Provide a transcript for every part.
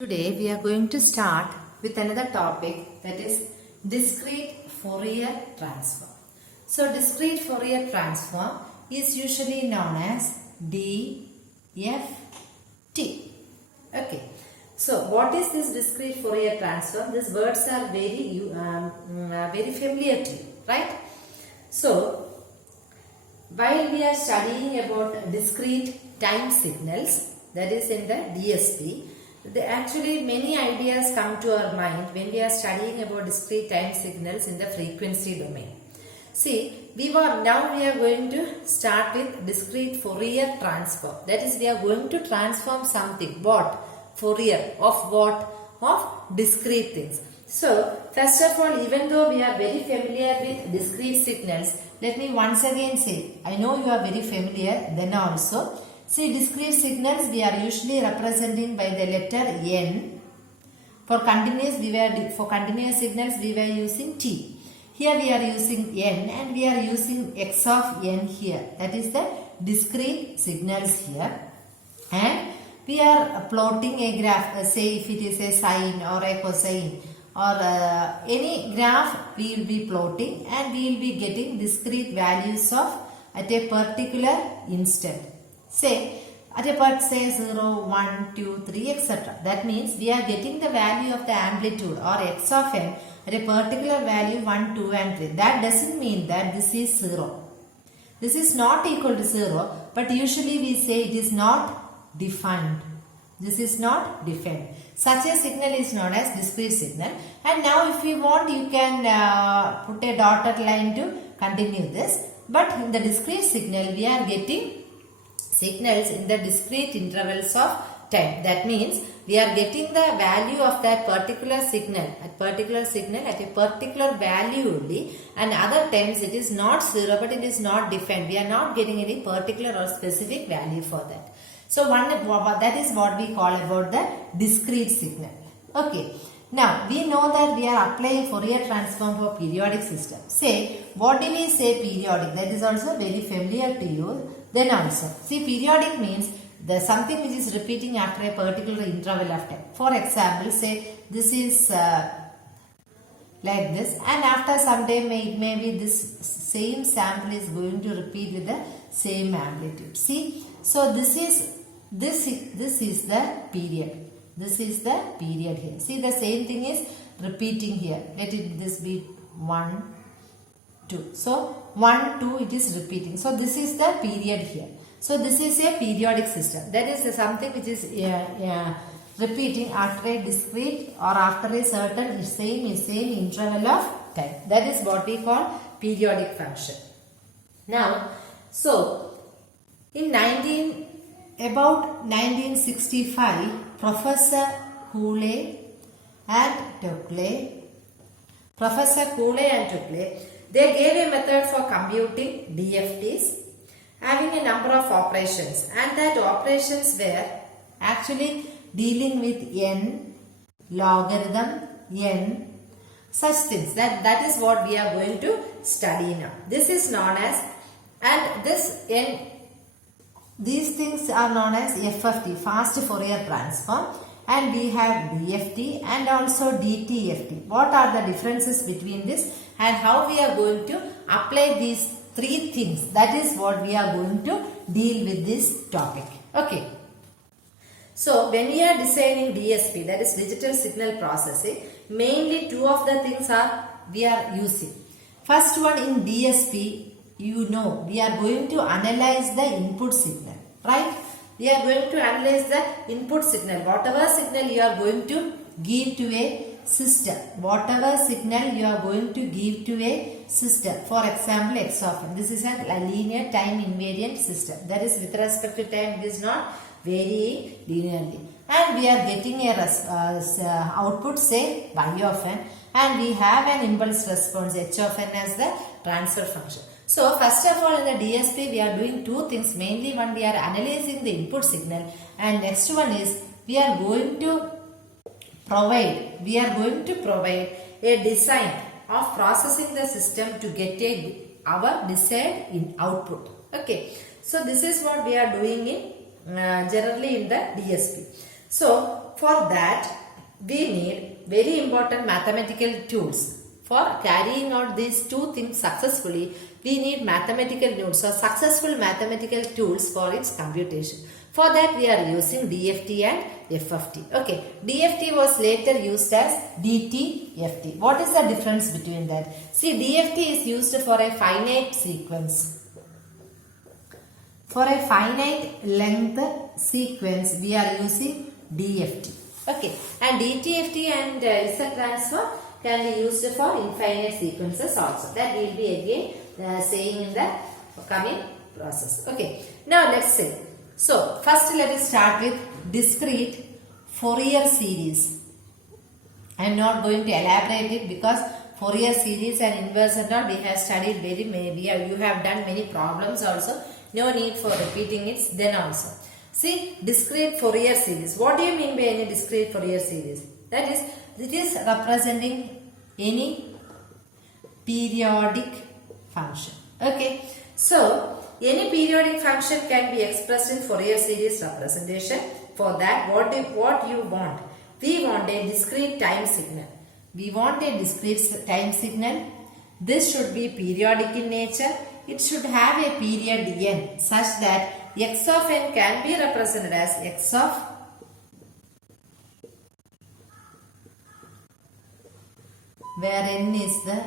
Today we are going to start with another topic, that is discrete Fourier transform. So discrete Fourier transform is usually known as DFT. Okay. So what is this discrete Fourier transform? These words are very familiar to you, right? So while we are studying about discrete time signals, that is in the DSP, actually many ideas come to our mind when we are studying about discrete time signals in the frequency domain. See, now we are going to start with discrete Fourier transform. That is, we are going to transform something. What? Fourier. Of what? Of discrete things. So, first of all, even though we are very familiar with discrete signals, let me once again say, I know you are very familiar then also. See, discrete signals we are usually representing by the letter N. For continuous signals we were using T. Here we are using N and we are using X of N here. That is the discrete signals here. And we are plotting a graph, say if it is a sine or a cosine or any graph we will be plotting, and we will be getting discrete values of at a particular instant. Say at a part, say 0, 1, 2, 3, etc. That means we are getting the value of the amplitude or x of n at a particular value 1, 2 and 3. That doesn't mean that this is 0. This is not equal to 0, but usually we say it is not defined. This is not defined. Such a signal is known as discrete signal. And now if you want, you can put a dotted line to continue this. But in the discrete signal, we are getting signals in the discrete intervals of time. That means we are getting the value of that particular signal at a particular value only, and other times it is not 0 but it is not defined. We are not getting any particular or specific value for that. So that is what we call about the discrete signal. Okay. Now we know that we are applying Fourier transform for periodic system. Say, what do we say periodic? That is also very familiar to you. Then also, see, periodic means the something which is repeating after a particular interval of time. For example, say this is like this, and after some time maybe this same sample is going to repeat with the same amplitude. See, so this is the period. This is the period here. See, the same thing is repeating here. Let this be 1, 2. So 1, 2 it is repeating. So this is the period here. So this is a periodic system. That is something which is repeating after a discrete or after a certain same interval of time. That is what we call periodic function. Now, so in about 1965, Professor Cooley and Tokle, they gave a method for computing DFTs having a number of operations, and that operations were actually dealing with n, logarithm, n, such things. That is what we are going to study now. This is known as, and this n, these things are known as FFT, fast Fourier transform, and we have DFT and also DTFT. What are the differences between this and how we are going to apply these three things? That is what we are going to deal with this topic. Okay. So when we are designing DSP, that is digital signal processing, mainly two of the things we are using. First one, in DSP, you know, we are going to analyze the input signal, right? We are going to analyze the input signal. Whatever signal you are going to give to a system. Whatever signal you are going to give to a system. For example, X of n. This is a linear time invariant system. That is, with respect to time, it is not varying linearly. And we are getting a output, say y of n, and we have an impulse response h of n as the transfer function. So first of all, in the DSP we are doing two things. Mainly one, we are analyzing the input signal, and next one is we are going to provide a design of processing the system to get our desired output. Okay. So this is what we are doing in generally in the DSP. So for that we need very important mathematical tools. For carrying out these two things successfully, we need mathematical nodes or successful mathematical tools for its computation. For that we are using DFT and FFT. Okay, DFT was later used as DTFT. What is the difference between that? See, DFT is used for a finite sequence. For a finite length sequence, we are using DFT. Okay, and DTFT and Z transfer can be used for infinite sequences also. That we will be again saying in the coming process. Okay, now let's say. So, first let us start with discrete Fourier series. I am not going to elaborate it because Fourier series and inverse and all we have studied very many. You have done many problems also. No need for repeating it then also. See, discrete Fourier series. What do you mean by any discrete Fourier series? That is, it is representing any periodic function. Okay. So, any periodic function can be expressed in Fourier series representation. For that, what you want? We want a discrete time signal. We want a discrete time signal. This should be periodic in nature. It should have a period n such that x of n can be represented as x of where n is the.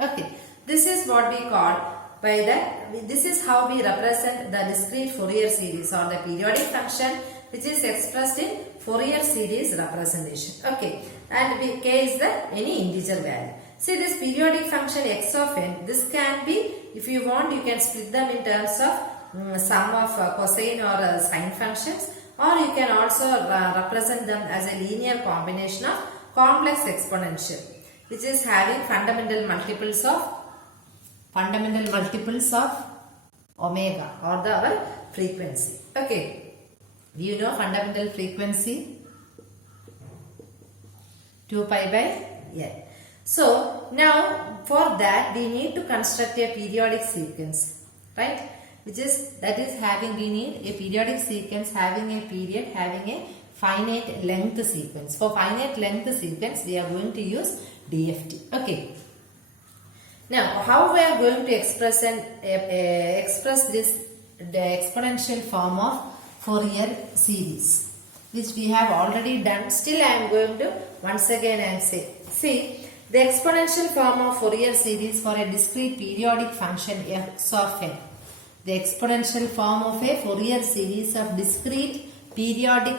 Okay, this is what we call by that. This is how we represent the discrete Fourier series or the periodic function which is expressed in Fourier series representation. Okay, and k is the any integer value. See, this periodic function x of n, this can be, if you want, you can split them in terms of sum of cosine or sine functions, or you can also represent them as a linear combination of complex exponential, which is having fundamental multiples of omega or our frequency. Okay, you know fundamental frequency 2 pi by n. So now for that we need to construct a periodic sequence, right? We need a periodic sequence having a period, having a finite length sequence. For finite length sequence we are going to use DFT. Okay. Now how we are going to express this the exponential form of Fourier series, which we have already done. Still I am going to once again and say, see, the exponential form of Fourier series for a discrete periodic function x of n. The exponential form of a Fourier series of discrete periodic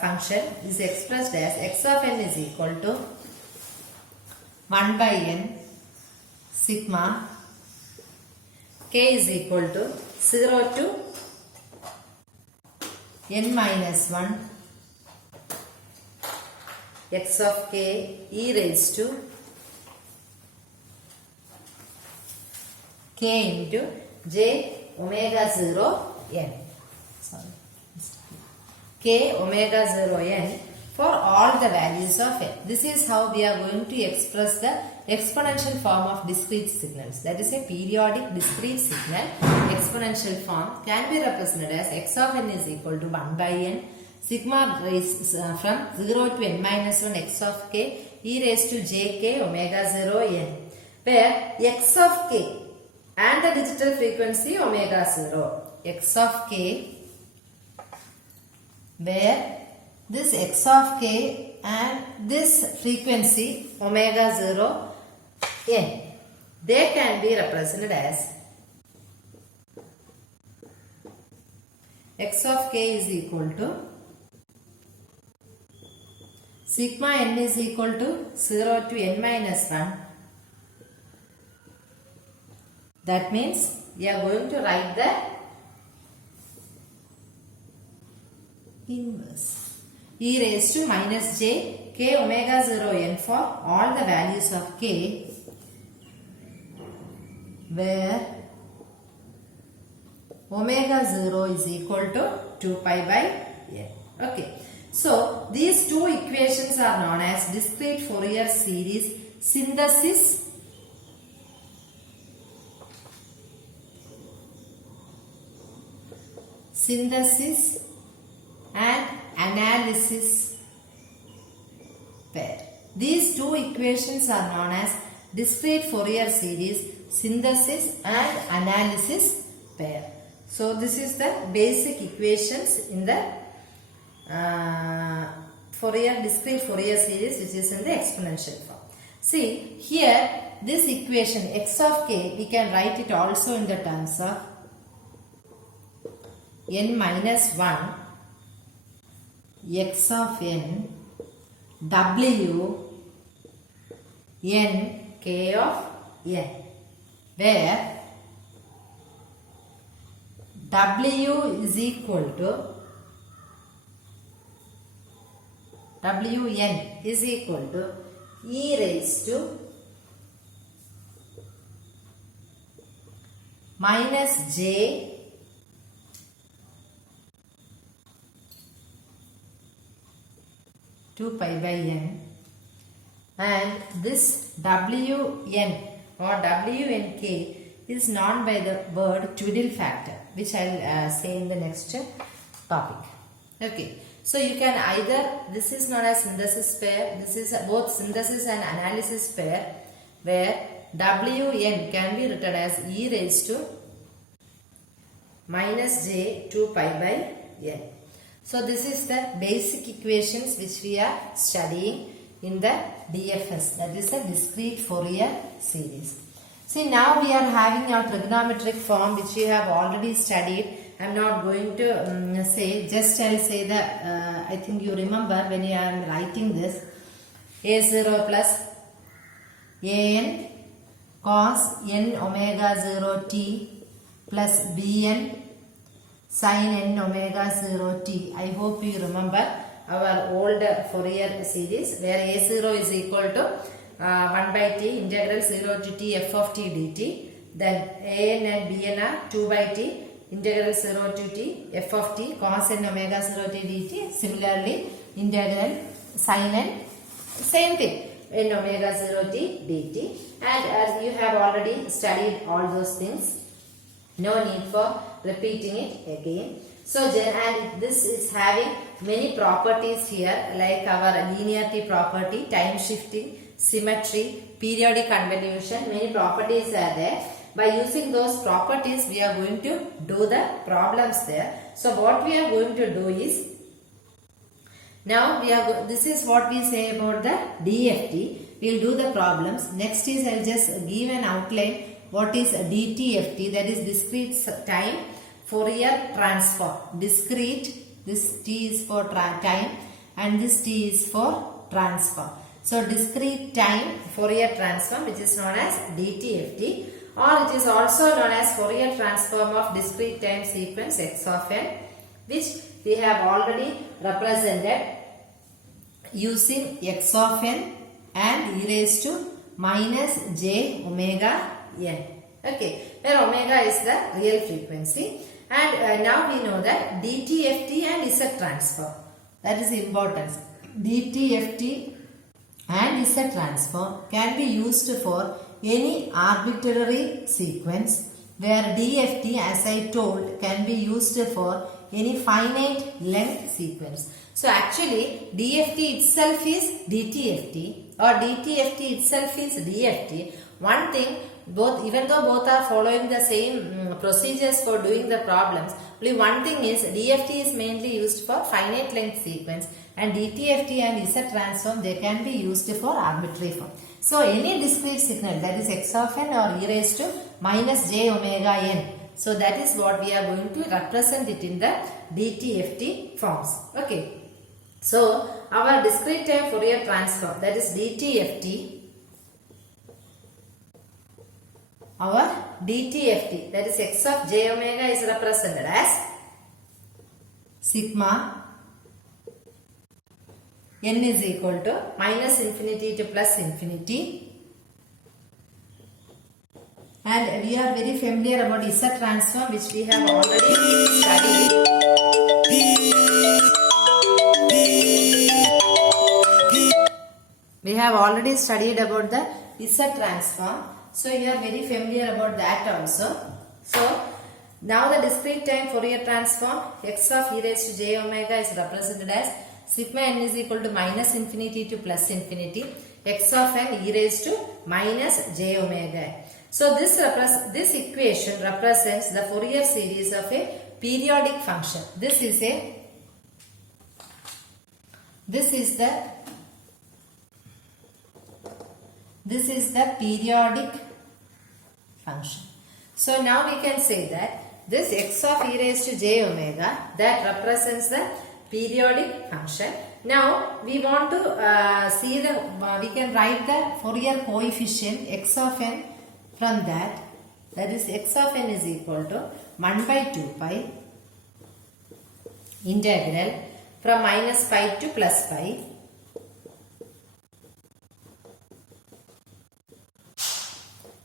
function is expressed as x of n is equal to 1 by n sigma k is equal to 0 to n minus 1 x of k e raised to k into j omega 0 n. Sorry. K omega 0 n for all the values of n. This is how we are going to express the exponential form of discrete signals. That is a periodic discrete signal. Exponential form can be represented as x of n is equal to 1 by n sigma raised from 0 to n minus 1 x of k e raised to j k omega 0 n, where x of k and the digital frequency omega 0. X of k, where this x of k and this frequency omega 0 n, they can be represented as x of k is equal to sigma n is equal to 0 to n minus 1. That means we are going to write the inverse. E raised to minus j k omega 0 n for all the values of k, where omega 0 is equal to 2 pi by n. Okay. So, these two equations are known as discrete Fourier series synthesis and analysis pair. These two equations are known as discrete Fourier series, synthesis and analysis pair. So this is the basic equations in the discrete Fourier series, which is in the exponential form. See here, this equation x of k, we can write it also in the terms of n minus 1 x of n w n k of n, where w is equal to wn is equal to e raised to minus j to pi by n, and this wn or wnk is known by the word twiddle factor, which I will say in the next topic. Okay, so you can either, this is known as synthesis pair, this is both synthesis and analysis pair, where wn can be written as e raised to minus j 2 pi by n. So this is the basic equations which we are studying in the DFS, that is the discrete Fourier series. See, now we are having our trigonometric form, which we have already studied. I am not going to say, just I will say that I think you remember when you are writing this, a0 plus an cos n omega 0 t plus bn sin n omega 0 t. I hope you remember our old Fourier series, where a0 is equal to 1 by t integral 0 to t f of t dt. Then an and bn are 2 by t integral 0 to t f of t cos n omega 0 t dt. Similarly, integral sin n, same thing, n omega 0 t dt. And as you have already studied all those things, no need for repeating it again. So, and this is having many properties here, like our linearity property, time shifting, symmetry, periodic convolution. Many properties are there. By using those properties, we are going to do the problems there. So what we are going to do is, now this is what we say about the DFT. We will do the problems. Next is, I will just give an outline. What is DTFT? That is discrete time Fourier transform. Discrete, this T is for time and this T is for transform. So discrete time Fourier transform, which is known as DTFT, or it is also known as Fourier transform of discrete time sequence x of n, which we have already represented using x of n and e raised to minus j omega n. Okay, where omega is the real frequency. And now we know that DTFT and Z transform, that is important. DTFT and Z transform can be used for any arbitrary sequence, where DFT, as I told, can be used for any finite length sequence. So actually DFT itself is DTFT or DTFT itself is DFT. One thing, even though both are following the same procedures for doing the problems, only one thing is DFT is mainly used for finite length sequence, and DTFT and Z transform, they can be used for arbitrary form. So any discrete signal, that is x of n or e raised to minus j omega n. So that is what we are going to represent it in the DTFT forms. Okay. So our discrete time Fourier transform, that is DTFT. Our DTFT, that is x of j omega, is represented as sigma n is equal to minus infinity to plus infinity. And we are very familiar about Z transform, which we have already studied. We have already studied about the Z transform. So you are very familiar about that also. So now the discrete time Fourier transform, x of e raised to j omega is represented as sigma n is equal to minus infinity to plus infinity, x of n e raised to minus j omega n. So this equation represents the Fourier series of a periodic function. This is the periodic function. So now we can say that this x of e raised to j omega, that represents the periodic function. Now we want to we can write the Fourier coefficient x of n from that. That is x of n is equal to 1 by 2 pi integral from minus pi to plus pi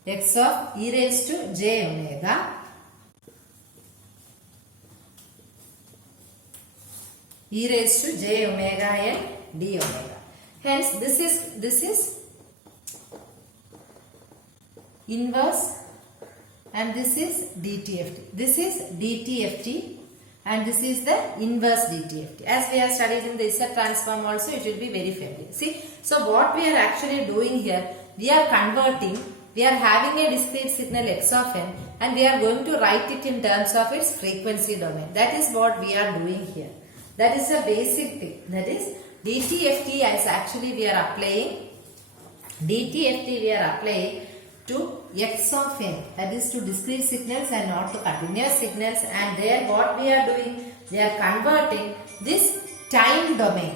x of e raised to j omega e raised to j omega n d omega. Hence this is inverse and this is dtft. This is dtft and this is the inverse dtft. As we have studied in the Z transform also, it will be very familiar. See, so what we are actually doing here, we are converting, we are having a discrete signal x of n and we are going to write it in terms of its frequency domain. That is what we are doing here. That is a basic thing. That is dtft as actually we are applying to x of n, that is to discrete signals and not to continuous signals, and there what we are doing, we are converting this time domain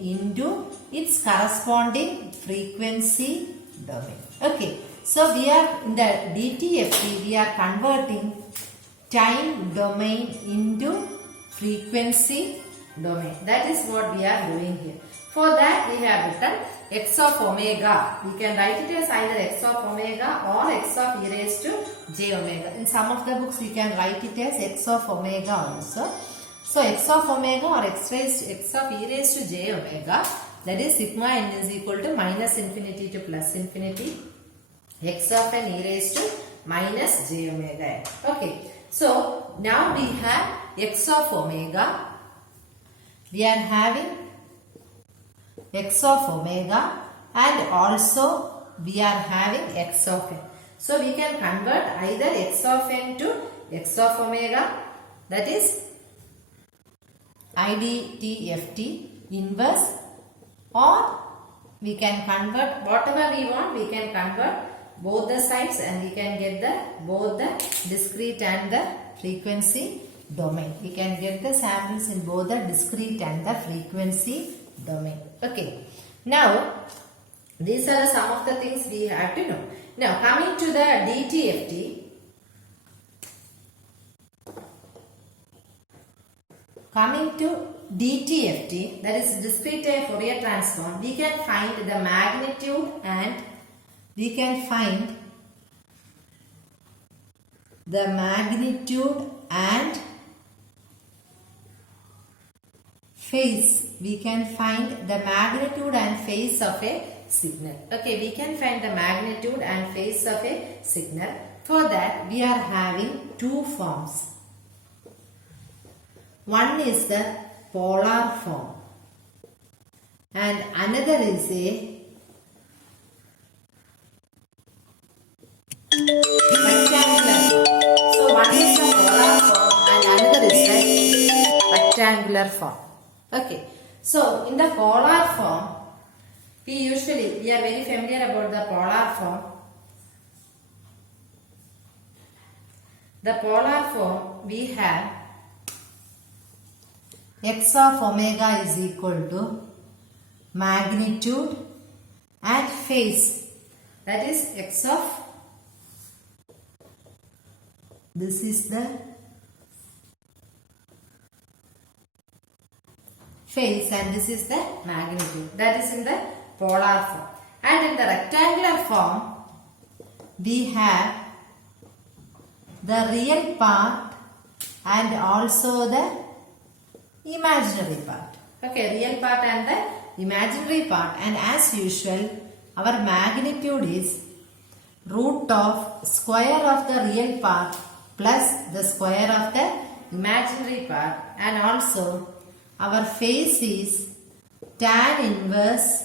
into its corresponding frequency domain. Okay, so we are in the dtft, we are converting time domain into frequency domain. That is what we are doing here. For that we have written x of omega. We can write it as either x of omega or x of e raised to j omega. In some of the books we can write it as x of omega also. So x of omega or x of e raised to j omega, that is sigma n is equal to minus infinity to plus infinity x of n e raised to minus j omega n. Okay. So now we have x of omega. We are having x of omega and also we are having x of n. So we can convert either x of n to x of omega, that is IDTFT inverse, or we can convert whatever we want, we can convert both the sides and we can get both the discrete and the frequency domain. We can get the samples in both the discrete and the frequency domain. Okay. Now, these are some of the things we have to know. Now, coming to the DTFT. That is discrete Fourier transform, we can find the magnitude and phase. We can find the magnitude and phase of a signal. Okay, we can find the magnitude and phase of a signal. For that, we are having two forms. One is the polar form and another is a rectangular. So one is the polar form and another is the rectangular form. Okay. So in the polar form, we are very familiar about the polar form. The polar form, we have x of omega is equal to magnitude and phase. That is x of, this is the phase and this is the magnitude. That is in the polar form. And in the rectangular form, we have the real part and also the imaginary part. Okay, real part and the imaginary part, and as usual our magnitude is root of square of the real part plus the square of the imaginary part, and also our phase is tan inverse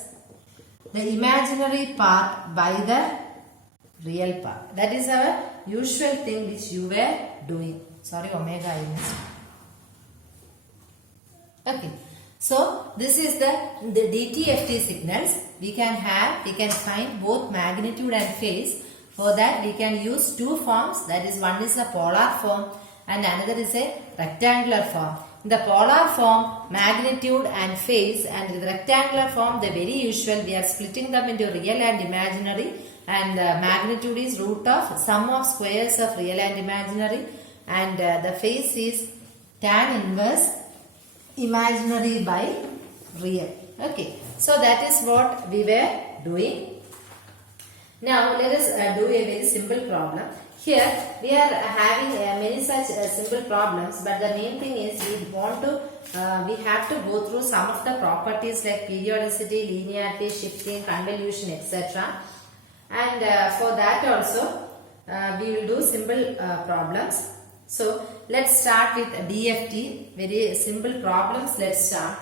the imaginary part by the real part. That is our usual thing which you were doing. Sorry, omega I missed. Okay. So this is the DTFT signals. We can find both magnitude and phase. For that we can use two forms. That is, one is the polar form and another is a rectangular form. In the polar form, magnitude and phase, and in the rectangular form, the very usual, we are splitting them into real and imaginary, and magnitude is root of sum of squares of real and imaginary, and the phase is tan inverse imaginary by real. Okay, so that is what we were doing. Now let us do a very simple problem. Here we are having many such simple problems, but the main thing is we have to go through some of the properties like periodicity, linearity, shifting, convolution, etc. And for that also we will do simple problems. So let's start with DFT, very simple problems. Let's start.